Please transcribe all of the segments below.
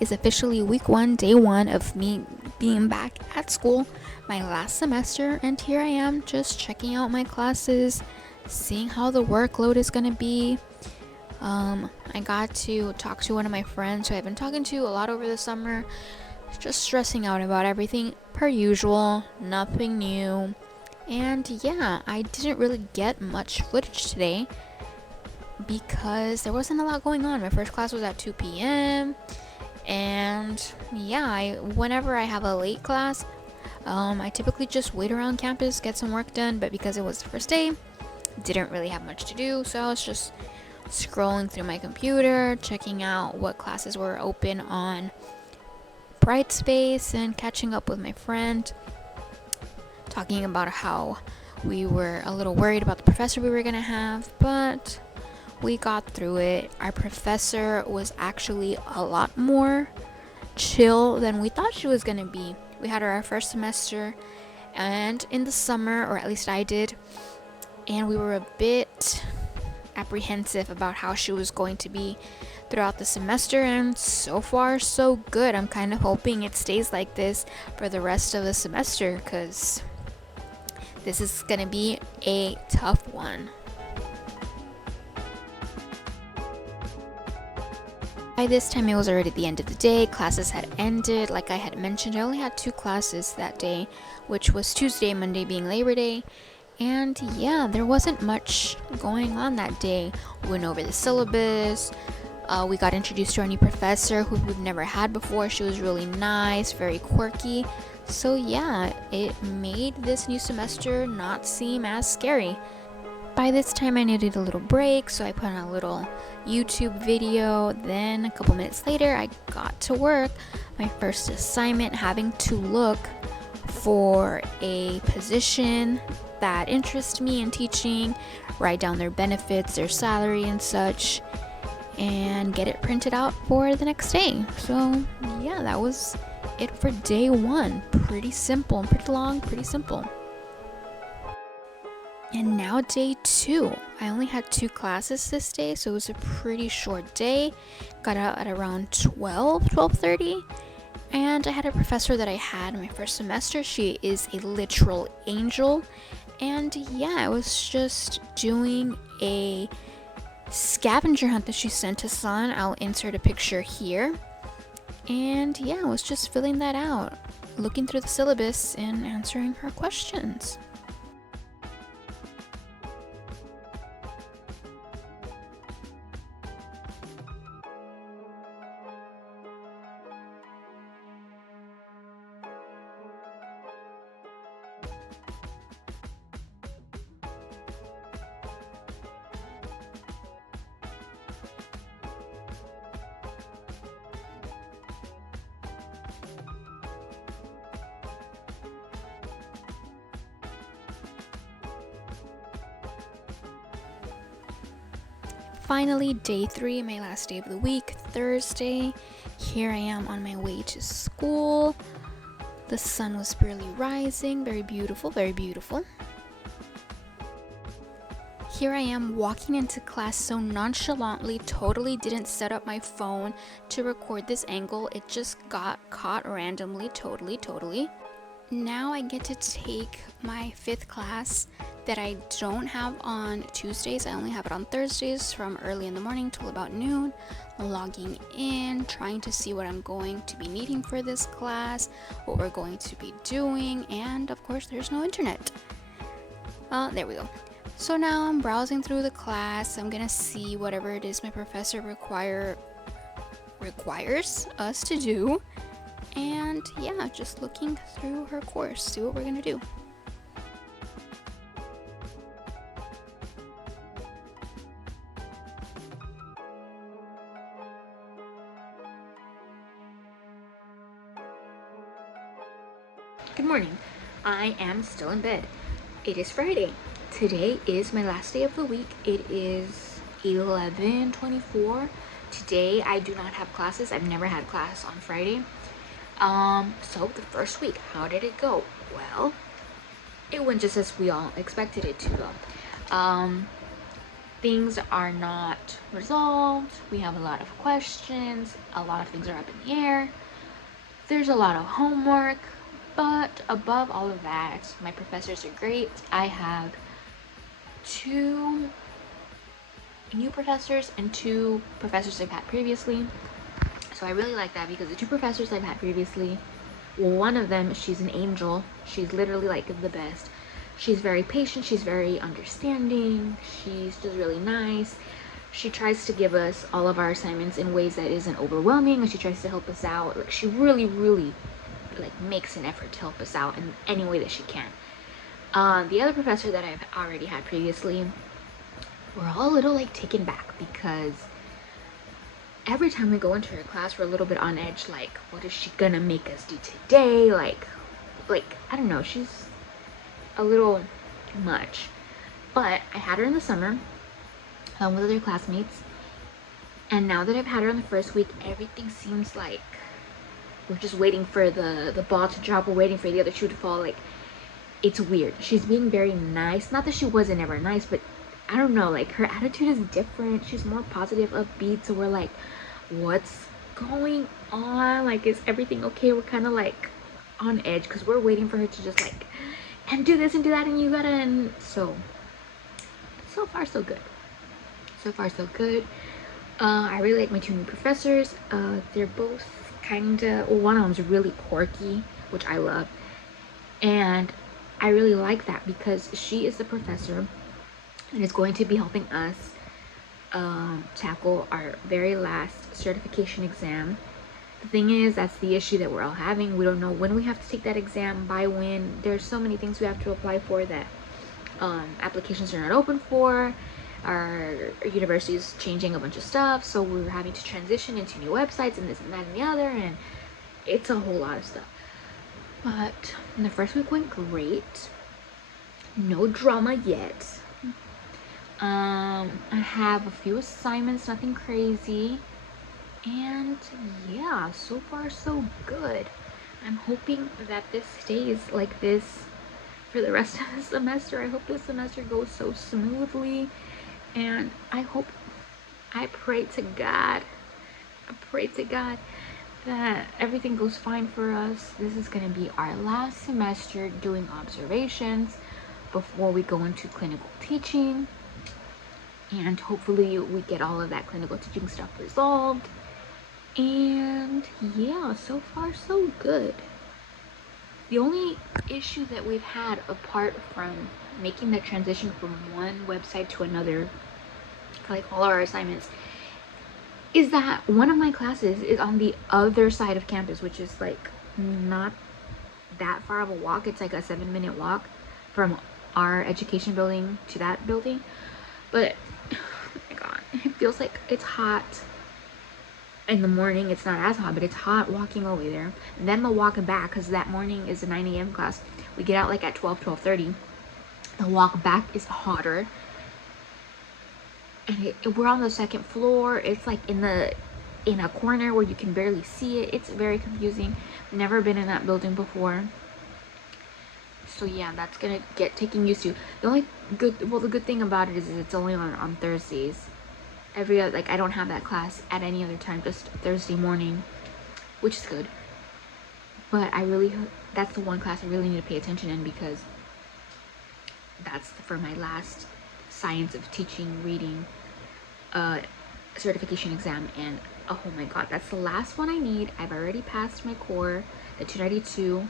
is officially week 1, day 1 of me being back at school, my last semester, and here I am just checking out my classes, seeing how the workload is going to be. I got to talk to one of my friends who I've been talking to a lot over the summer, just stressing out about everything per usual, nothing new. And yeah, I didn't really get much footage today because there wasn't a lot going on. My first class was at 2 p.m. And yeah, whenever I have a late class, I typically just wait around campus, get some work done. But because it was the first day, didn't really have much to do, so I was just scrolling through my computer, checking out what classes were open on Brightspace and catching up with my friend, talking about how we were a little worried about the professor we were gonna have, but we got through it. Our professor was actually a lot more chill than we thought she was gonna be. We had her our first semester and in the summer, or at least I did, and we were a bit apprehensive about how she was going to be throughout the semester, and so far so good. I'm kind of hoping it stays like this for the rest of the semester because this is gonna be a tough one. By this time, it was already the end of the day. Classes had ended. Like I had mentioned, I only had 2 classes that day, which was Tuesday, Monday being Labor Day. And yeah, there wasn't much going on that day. We went over the syllabus. We got introduced to our new professor who we've never had before. She was really nice, very quirky. So yeah, it made this new semester not seem as scary. By this time, I needed a little break, so I put on a little YouTube video. Then a couple minutes later, I got to work. My first assignment, having to look for a position that interests me in teaching, write down their benefits, their salary and such, and get it printed out for the next day. So yeah, that was it for day 1. Pretty simple, pretty long, pretty simple. And now day 2. I only had 2 classes this day, so it was a pretty short day. Got out at around 12:30. And I had a professor that I had in my first semester. She is a literal angel. And yeah, I was just doing a scavenger hunt that she sent us on. I'll insert a picture here. And yeah, I was just filling that out, looking through the syllabus and answering her questions. Finally, day 3, my last day of the week, Thursday. Here I am on my way to school. The sun was barely rising. Very beautiful, very beautiful. Here I am walking into class so nonchalantly, totally didn't set up my phone to record this angle. It just got caught randomly, totally. Now I get to take my 5th class that I don't have on Tuesdays. I only have it on Thursdays from early in the morning till about noon. Logging in, trying to see what I'm going to be needing for this class, what we're going to be doing, and of course there's no internet. There we go. So now I'm browsing through the class. I'm gonna see whatever it is my professor requires us to do. And yeah, just looking through her course, see what we're gonna do. Good morning. I am still in bed. It is Friday. Today is my last day of the week. It is 11:24. Today I do not have classes. I've never had class on Friday. So the first week, how did it go? Well, it went just as we all expected it to go. things are not resolved. We have a lot of questions. A lot of things are up in the air. There's a lot of homework. But above all of that, my professors are great. I have 2 new professors and 2 professors I've had previously. So I really like that because the 2 professors I've had previously, well, one of them, she's an angel. She's literally like the best. She's very patient. She's very understanding. She's just really nice. She tries to give us all of our assignments in ways that isn't overwhelming, and she tries to help us out. Like, she really, really like makes an effort to help us out in any way that she can. The other professor that I've already had previously, we're all a little like taken back because every time we go into her class, we're a little bit on edge. Like, what is she gonna make us do today? Like I don't know. She's a little much. But I had her in the summer with other classmates, and now that I've had her in the first week, everything seems like we're just waiting for the ball to drop. We're waiting for the other shoe to fall. Like, it's weird. She's being very nice. Not that she wasn't ever nice, but I don't know, like, her attitude is different. She's more positive, upbeat. So we're like, what's going on? Like, is everything okay? We're kind of like on edge because we're waiting for her to just like, and do this and do that, and you gotta, and so far so good. So far so good. I really like my 2 new professors. They're both kind of, well, one of them's really quirky, which I love, and I really like that because she is the professor and is going to be helping us tackle our very last certification exam. The thing is, that's the issue that we're all having. We don't know when we have to take that exam, by when. There's so many things we have to apply for that applications are not open for. Our university is changing a bunch of stuff, so we're having to transition into new websites and this and that and the other, and it's a whole lot of stuff. But the first week went great. No drama yet. I have a few assignments, nothing crazy, and yeah, so far so good. I'm hoping that this stays like this for the rest of the semester. I hope this semester goes so smoothly, and I pray to God that everything goes fine for us. This is going to be our last semester doing observations before we go into clinical teaching, and hopefully we get all of that clinical teaching stuff resolved. And yeah, so far so good. The only issue that we've had, apart from making the transition from one website to another for like all our assignments, is that one of my classes is on the other side of campus, which is like not that far of a walk. It's like a 7-minute walk from our education building to that building. But oh my god, it feels like it's hot in the morning. It's not as hot, but it's hot walking over there, and then the walk back, because that morning is a 9 a.m. class. We get out like at 12:30. The walk back is hotter, and we're on the 2nd floor. It's like in a corner where you can barely see it. It's very confusing. Never been in that building before, so yeah, that's gonna get taken used to. The good thing about it is it's only on Thursdays. Every other, like, I don't have that class at any other time, just Thursday morning, which is good. But that's the one class I really need to pay attention in, because that's for my last science of teaching reading certification exam, and oh my god, that's the last one I need. I've already passed my core, the 292.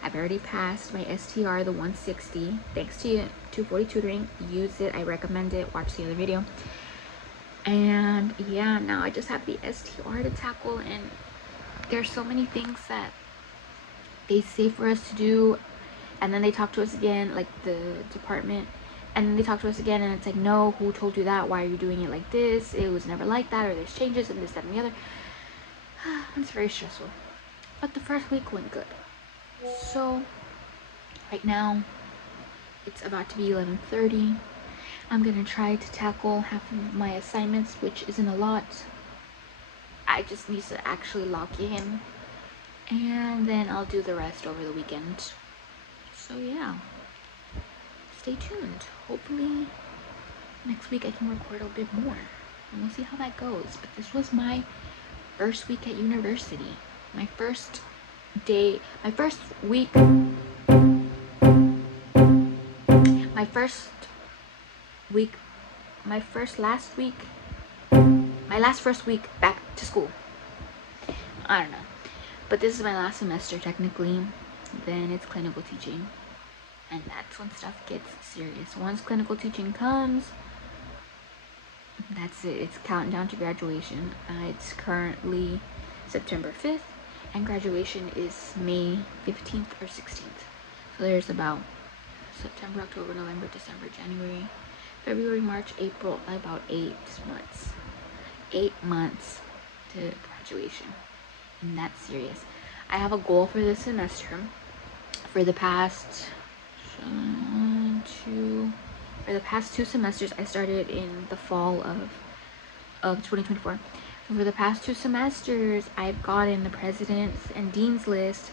I've already passed my STR, the 160, thanks to 240 tutoring. Use it, I recommend it. Watch the other video. And yeah, now I just have the STR to tackle, and there's so many things that they say for us to do, and then they talk to us again, like the department, and then they talk to us again, and it's like, no, who told you that? Why are you doing it like this? It was never like that, or there's changes and this, that, and the other. It's very stressful. But the first week went good. So right now it's about to be 11:30. I'm gonna try to tackle half of my assignments, which isn't a lot. I just need to actually lock in, and then I'll do the rest over the weekend. So yeah, stay tuned. Hopefully next week I can record a bit more, and we'll see how that goes. But this was my first week at university. My first day, my first week, my first week, my first last week, my last first week back to school. I don't know. But this is my last semester technically. Then it's clinical teaching. And that's when stuff gets serious. Once clinical teaching comes, that's it. It's counting down to graduation. It's currently September 5th, and graduation is May 15th or 16th. So there's about September, October, November, December, January, February, March, April, about 8 months. 8 months to graduation. And that's serious. I have a goal for this semester. For the past two semesters, I started in the fall of 2024. So for the past 2 semesters, I've gotten the president's and dean's list,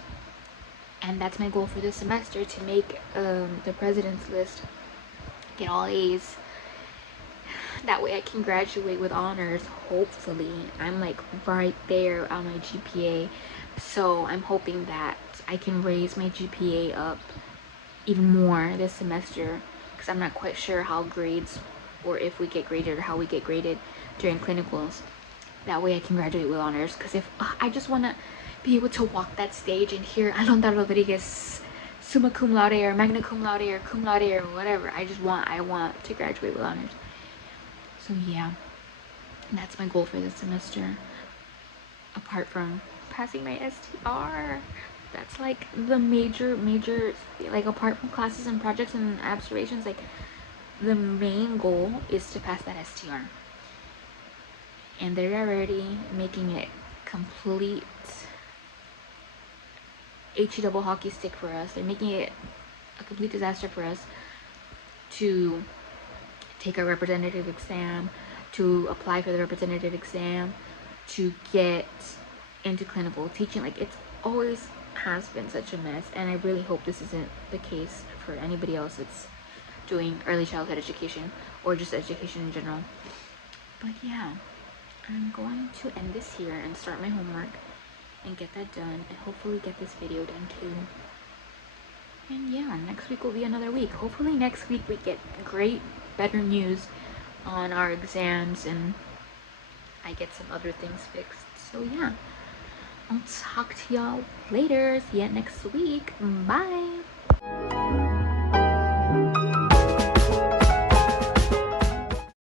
and that's my goal for this semester, to make the president's list, get all A's. That way I can graduate with honors, hopefully. I'm like right there on my GPA, so I'm hoping that I can raise my GPA up even more this semester, because I'm not quite sure how grades, or if we get graded, or how we get graded during clinicals. That way I can graduate with honors, because if I just want to be able to walk that stage and hear Alondra Rodriguez summa cum laude or magna cum laude or cum laude or whatever, I want to graduate with honors. So yeah, that's my goal for this semester, apart from passing my STR. That's like the major, like, apart from classes and projects and observations, like the main goal is to pass that STR. And they're already making it complete HE double hockey stick for us. They're making it a complete disaster for us to take a representative exam, to apply for the representative exam, to get into clinical teaching. Like, it's always has been such a mess, and I really hope this isn't the case for anybody else that's doing early childhood education or just education in general. But yeah, I'm going to end this here and start my homework and get that done, and hopefully get this video done too. And yeah, next week will be another week. Hopefully next week we get better news on our exams, and I get some other things fixed. So yeah, I'll talk to y'all later. See ya next week. Bye.